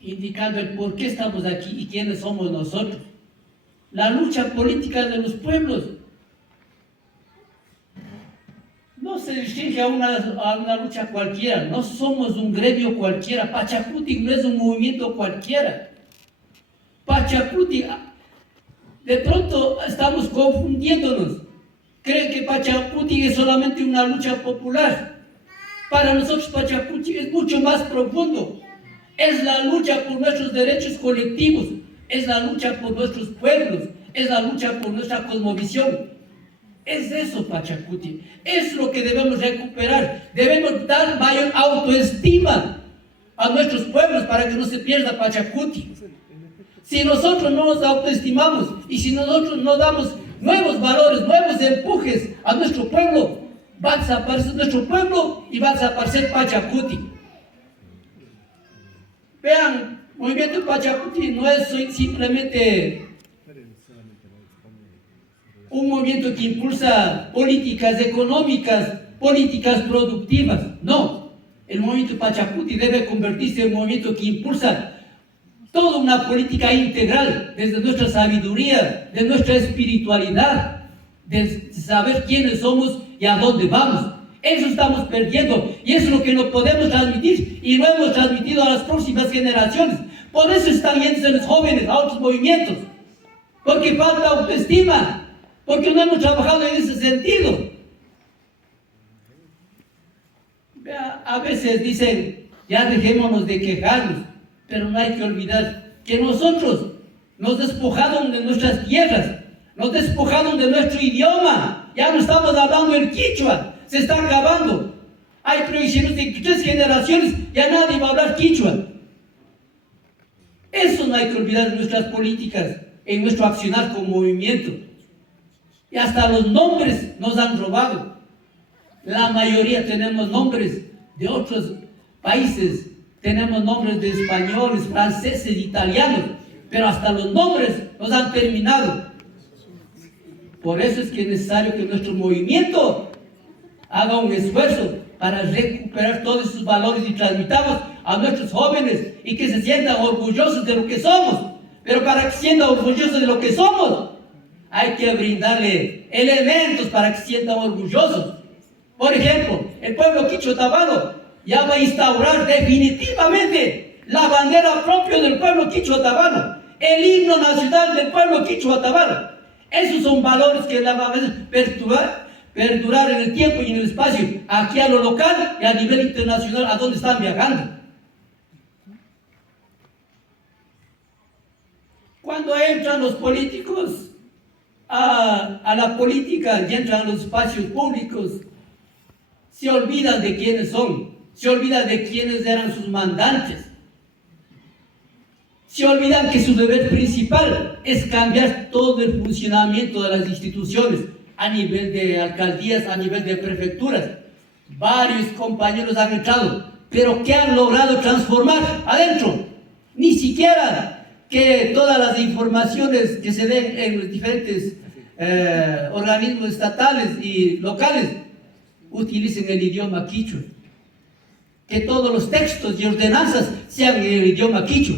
indicando el por qué estamos aquí y quiénes somos nosotros. La lucha política de los pueblos no se restringe a una lucha cualquiera, no somos un gremio cualquiera. Pachacuti no es un movimiento cualquiera. Pachacuti, de pronto estamos confundiéndonos. Creen que Pachacuti es solamente una lucha popular. Para nosotros Pachacuti es mucho más profundo. Es la lucha por nuestros derechos colectivos, es la lucha por nuestros pueblos, es la lucha por nuestra cosmovisión. Es eso Pachacuti, es lo que debemos recuperar. Debemos dar mayor autoestima a nuestros pueblos para que no se pierda Pachacuti. Si nosotros no nos autoestimamos y si nosotros no damos nuevos valores, nuevos empujes a nuestro pueblo, va a desaparecer nuestro pueblo y va a desaparecer Pachacuti. Vean, Movimiento Pachacuti no es simplemente un movimiento que impulsa políticas económicas, políticas productivas. No, el Movimiento Pachacuti debe convertirse en un movimiento que impulsa toda una política integral, desde nuestra sabiduría, de nuestra espiritualidad, de saber quiénes somos y a dónde vamos. Eso estamos perdiendo y eso es lo que no podemos transmitir y lo hemos transmitido a las próximas generaciones. Por eso están yéndose los jóvenes a otros movimientos, porque falta autoestima, porque no hemos trabajado en ese sentido. A veces dicen, ya dejémonos de quejarnos, pero no hay que olvidar que nosotros nos despojaron de nuestras tierras, nos despojaron de nuestro idioma, ya no estamos hablando el quichua, se está acabando. Hay proyecciones de 3 generaciones, ya nadie va a hablar quichua. Eso no hay que olvidar en nuestras políticas, en nuestro accionar como movimiento. Y hasta los nombres nos han robado. La mayoría tenemos nombres de otros países, tenemos nombres de españoles, franceses, italianos, pero hasta los nombres nos han terminado. Por eso es que es necesario que nuestro movimiento haga un esfuerzo para recuperar todos esos valores y transmitamos a nuestros jóvenes y que se sientan orgullosos de lo que somos. Pero para que se sientan orgullosos de lo que somos, hay que brindarle elementos para que se sientan orgullosos. Por ejemplo, el pueblo quichua-tabano ya va a instaurar definitivamente la bandera propia del pueblo quichua-tabano, el himno nacional del pueblo quichua-tabano. Esos son valores que la van a perdurar en el tiempo y en el espacio, aquí a lo local y a nivel internacional, a donde están viajando. Cuando entran los políticos a la política y entran a los espacios públicos, se olvidan de quiénes son, se olvidan de quiénes eran sus mandantes, se olvidan que su deber principal es cambiar todo el funcionamiento de las instituciones, a nivel de alcaldías, a nivel de prefecturas. Varios compañeros han entrado, pero ¿qué han logrado transformar adentro? Ni siquiera que todas las informaciones que se den en los diferentes organismos estatales y locales utilicen el idioma quichua, que todos los textos y ordenanzas sean en el idioma quichua.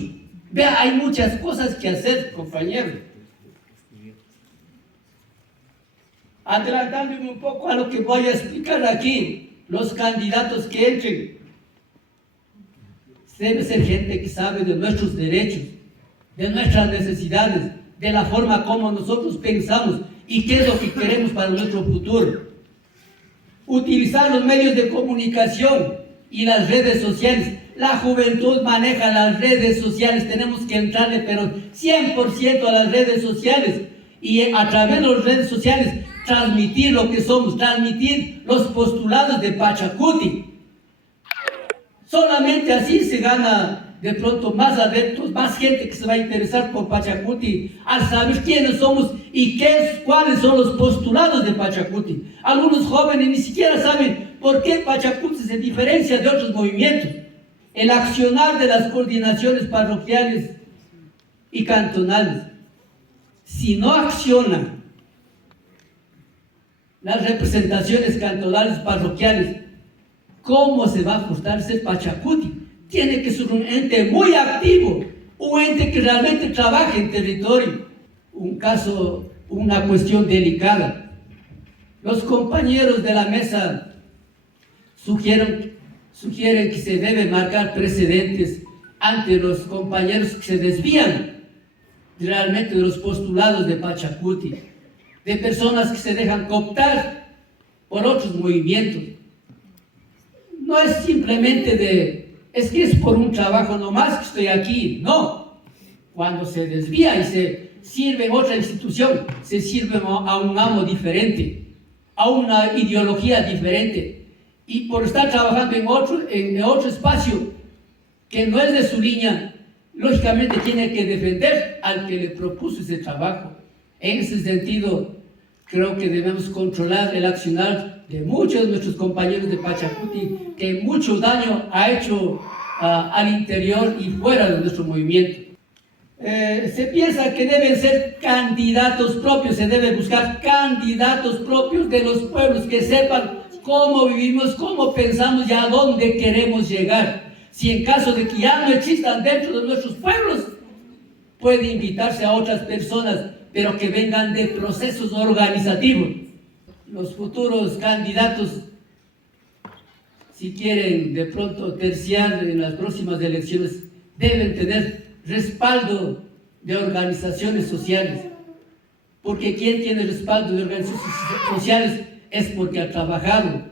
Vea, hay muchas cosas que hacer, compañeros. Adelantándome un poco a lo que voy a explicar aquí, los candidatos que entren debe ser gente que sabe de nuestros derechos, de nuestras necesidades, de la forma como nosotros pensamos y qué es lo que queremos para nuestro futuro. Utilizar los medios de comunicación y las redes sociales. La juventud maneja las redes sociales, tenemos que entrarle pero 100% a las redes sociales y a través de las redes sociales transmitir lo que somos, transmitir los postulados de Pachacuti. Solamente así se gana de pronto más adeptos, más gente que se va a interesar por Pachacuti, al saber quiénes somos y cuáles son los postulados de Pachacuti. Algunos jóvenes ni siquiera saben por qué Pachacuti se diferencia de otros movimientos. El accionar de las coordinaciones parroquiales y cantonales. Si no accionan las representaciones cantonales parroquiales, ¿cómo se va a ajustar ser Pachacuti? tiene que ser un ente muy activo, un ente que realmente trabaje en territorio. Un caso, una cuestión delicada. Los compañeros de la mesa sugieren que se debe marcar precedentes ante los compañeros que se desvían realmente de los postulados de Pachacuti, de personas que se dejan cooptar por otros movimientos. No es simplemente es que es por un trabajo nomás que estoy aquí, no. Cuando se desvía y se sirve en otra institución, se sirve a un amo diferente, a una ideología diferente, y por estar trabajando en otro espacio que no es de su línea, lógicamente tiene que defender al que le propuso ese trabajo. En ese sentido, creo que debemos controlar el accionar de muchos de nuestros compañeros de Pachacuti, que mucho daño ha hecho al interior y fuera de nuestro movimiento. Se piensa que deben ser candidatos propios, se debe buscar candidatos propios de los pueblos que sepan cómo vivimos, cómo pensamos y a dónde queremos llegar. Si en caso de que ya no existan dentro de nuestros pueblos, puede invitarse a otras personas, pero que vengan de procesos organizativos. Los futuros candidatos, si quieren de pronto terciar en las próximas elecciones, deben tener respaldo de organizaciones sociales, porque quien tiene respaldo de organizaciones sociales es porque ha trabajado,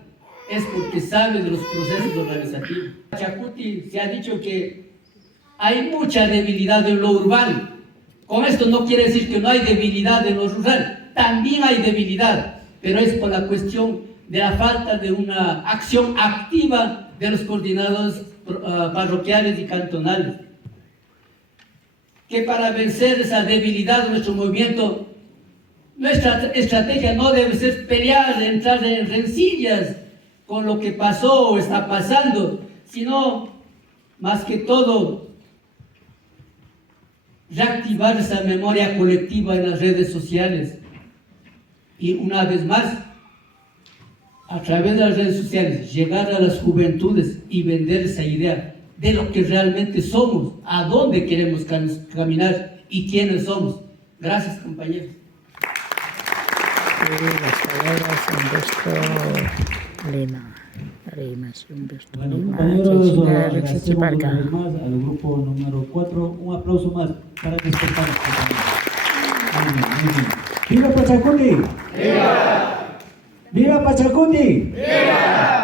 es porque sabe de los procesos organizativos. En Pachacuti se ha dicho que hay mucha debilidad en lo urbano. Con esto no quiere decir que no hay debilidad en lo rural, también hay debilidad, pero es por la cuestión de la falta de una acción activa de los coordinadores parroquiales y cantonales. Que para vencer esa debilidad de nuestro movimiento, nuestra estrategia no debe ser pelear, entrar en rencillas con lo que pasó o está pasando, sino, más que todo, reactivar esa memoria colectiva en las redes sociales. Y una vez más, a través de las redes sociales, llegar a las juventudes y vender esa idea de lo que realmente somos, a dónde queremos caminar y quiénes somos. Gracias, compañeros. Las palabras en Lima. Bueno, compañeros, agradecemos una vez más al grupo número 4. Un aplauso más para despertar. Muy bien. ¡Viva Pachacuti! ¡Viva! ¡Viva Pachacuti! ¡Viva!